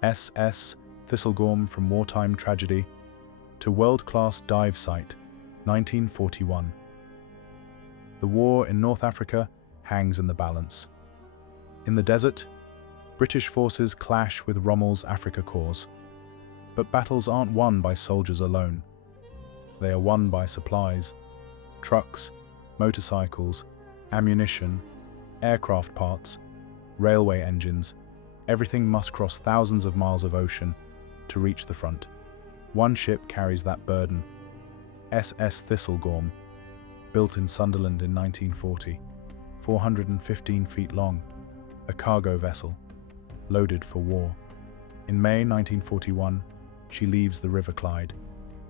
SS Thistlegorm from wartime tragedy to world-class dive site, 1941. The war in North Africa hangs in the balance. In the desert, British forces clash with Rommel's Afrika Korps. But battles aren't won by soldiers alone. They are won by supplies, trucks, motorcycles, ammunition, aircraft parts, railway engines. Everything must cross thousands of miles of ocean to reach the front. One ship carries that burden, SS Thistlegorm, built in Sunderland in 1940, 415 feet long, a cargo vessel, loaded for war. In May 1941, she leaves the River Clyde.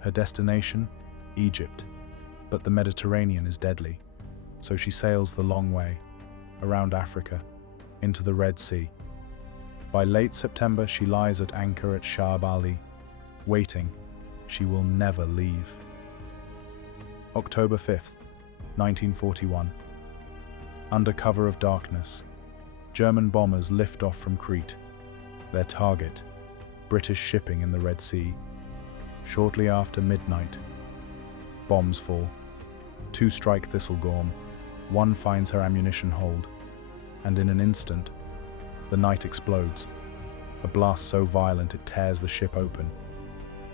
Her destination, Egypt, but the Mediterranean is deadly, so she sails the long way, around Africa, into the Red Sea. By late September, she lies at anchor at Shah Ali, waiting. She will never leave. October 5th, 1941. Under cover of darkness, German bombers lift off from Crete. Their target, British shipping in the Red Sea. Shortly after midnight, bombs fall. Two strike Thistlegorm. One finds her ammunition hold, and in an instant, the night explodes. A blast so violent it tears the ship open.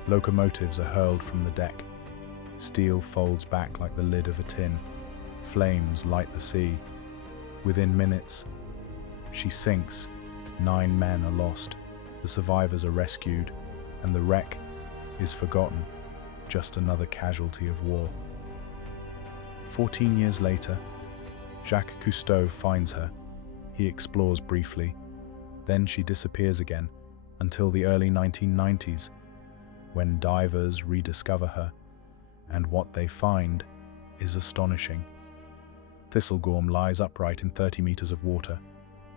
Locomotives are hurled from the deck. Steel folds back like the lid of a tin. Flames light the sea. Within minutes, she sinks. 9 men are lost. The survivors are rescued, and the wreck is forgotten. Just another casualty of war. 14 years later, Jacques Cousteau finds her. He explores briefly. Then she disappears again until the early 1990s, when divers rediscover her, and what they find is astonishing. Thistlegorm lies upright in 30 meters of water,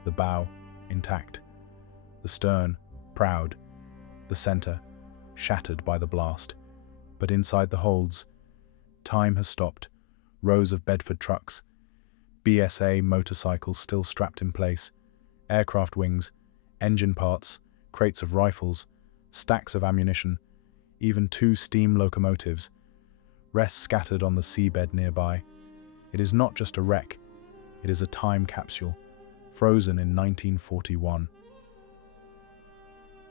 the bow intact, the stern proud, the center shattered by the blast. But inside the holds, time has stopped. Rows of Bedford trucks, BSA motorcycles still strapped in place, aircraft wings, engine parts, crates of rifles, stacks of ammunition, even 2 steam locomotives, rest scattered on the seabed nearby. It is not just a wreck, it is a time capsule, frozen in 1941.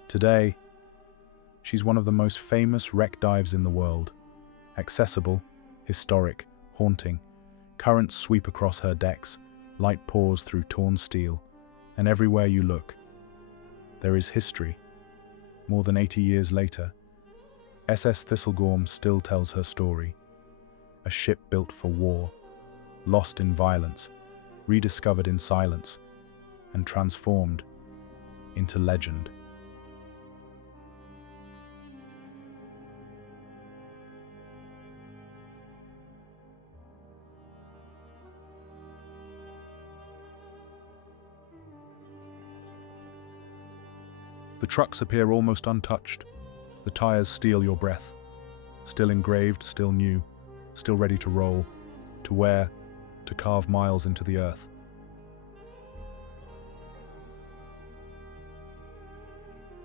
Today, she's one of the most famous wreck dives in the world. Accessible, historic, haunting. Currents sweep across her decks, light pours through torn steel, and everywhere you look, there is history. More than 80 years later, SS Thistlegorm still tells her story. A ship built for war, lost in violence, rediscovered in silence, and transformed into legend. The trucks appear almost untouched. The tires steal your breath. Still engraved, still new, still ready to roll, to wear, to carve miles into the earth.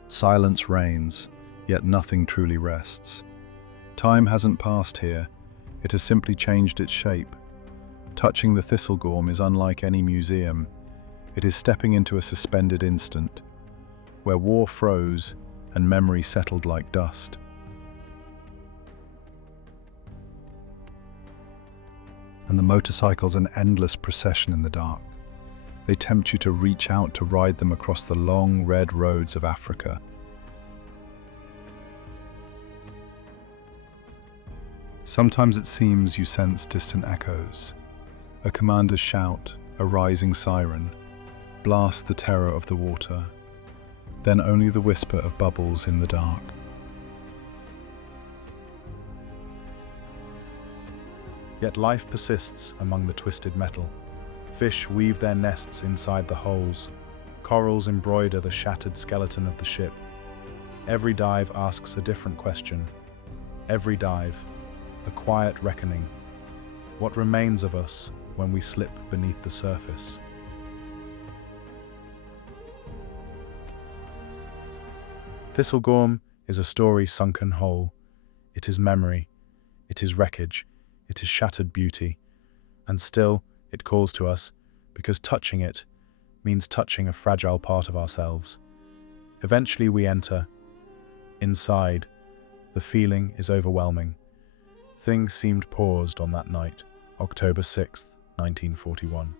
Silence reigns, yet nothing truly rests. Time hasn't passed here, it has simply changed its shape. Touching the Thistlegorm is unlike any museum. It is stepping into a suspended instant, where war froze and memory settled like dust. And the motorcycles an endless procession in the dark. They tempt you to reach out to ride them across the long red roads of Africa. Sometimes it seems you sense distant echoes. A commander's shout, a rising siren, blast the terror of the water. Then only the whisper of bubbles in the dark. Yet life persists among the twisted metal. Fish weave their nests inside the holes. Corals embroider the shattered skeleton of the ship. Every dive asks a different question. Every dive, a quiet reckoning. What remains of us when we slip beneath the surface? Thistlegorm is a story sunken whole. It is memory, it is wreckage, it is shattered beauty, and still it calls to us, because touching it means touching a fragile part of ourselves. Eventually we enter. Inside, the feeling is overwhelming. Things seemed paused on that night, October 6th, 1941.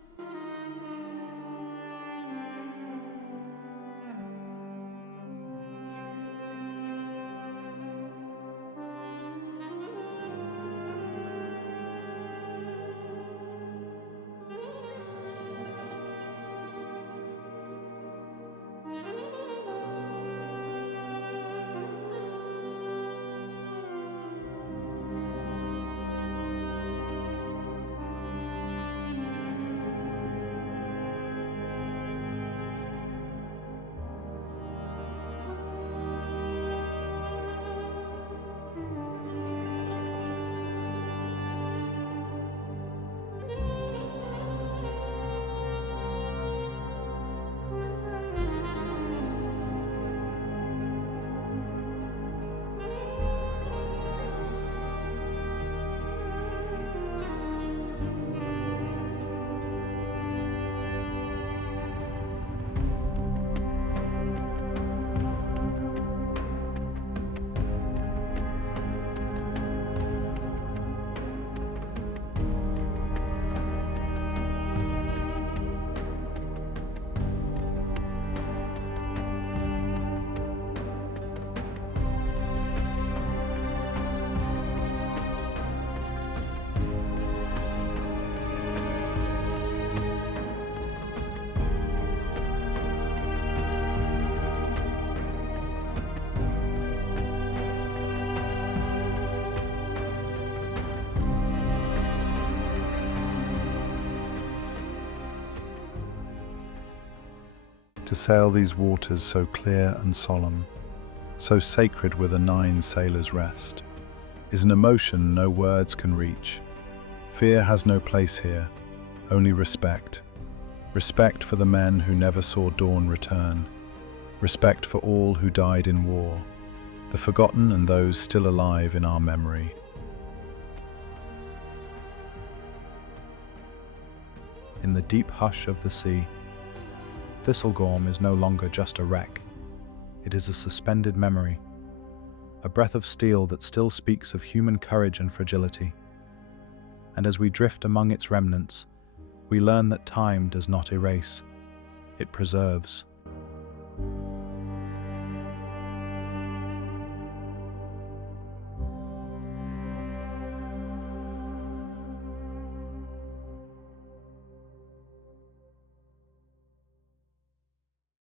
To sail these waters so clear and solemn, so sacred where the 9 sailors rest, is an emotion no words can reach. Fear has no place here, only respect. Respect for the men who never saw dawn return. Respect for all who died in war, the forgotten and those still alive in our memory. In the deep hush of the sea, Thistlegorm is no longer just a wreck. It is a suspended memory, a breath of steel that still speaks of human courage and fragility. And as we drift among its remnants, we learn that time does not erase, it preserves.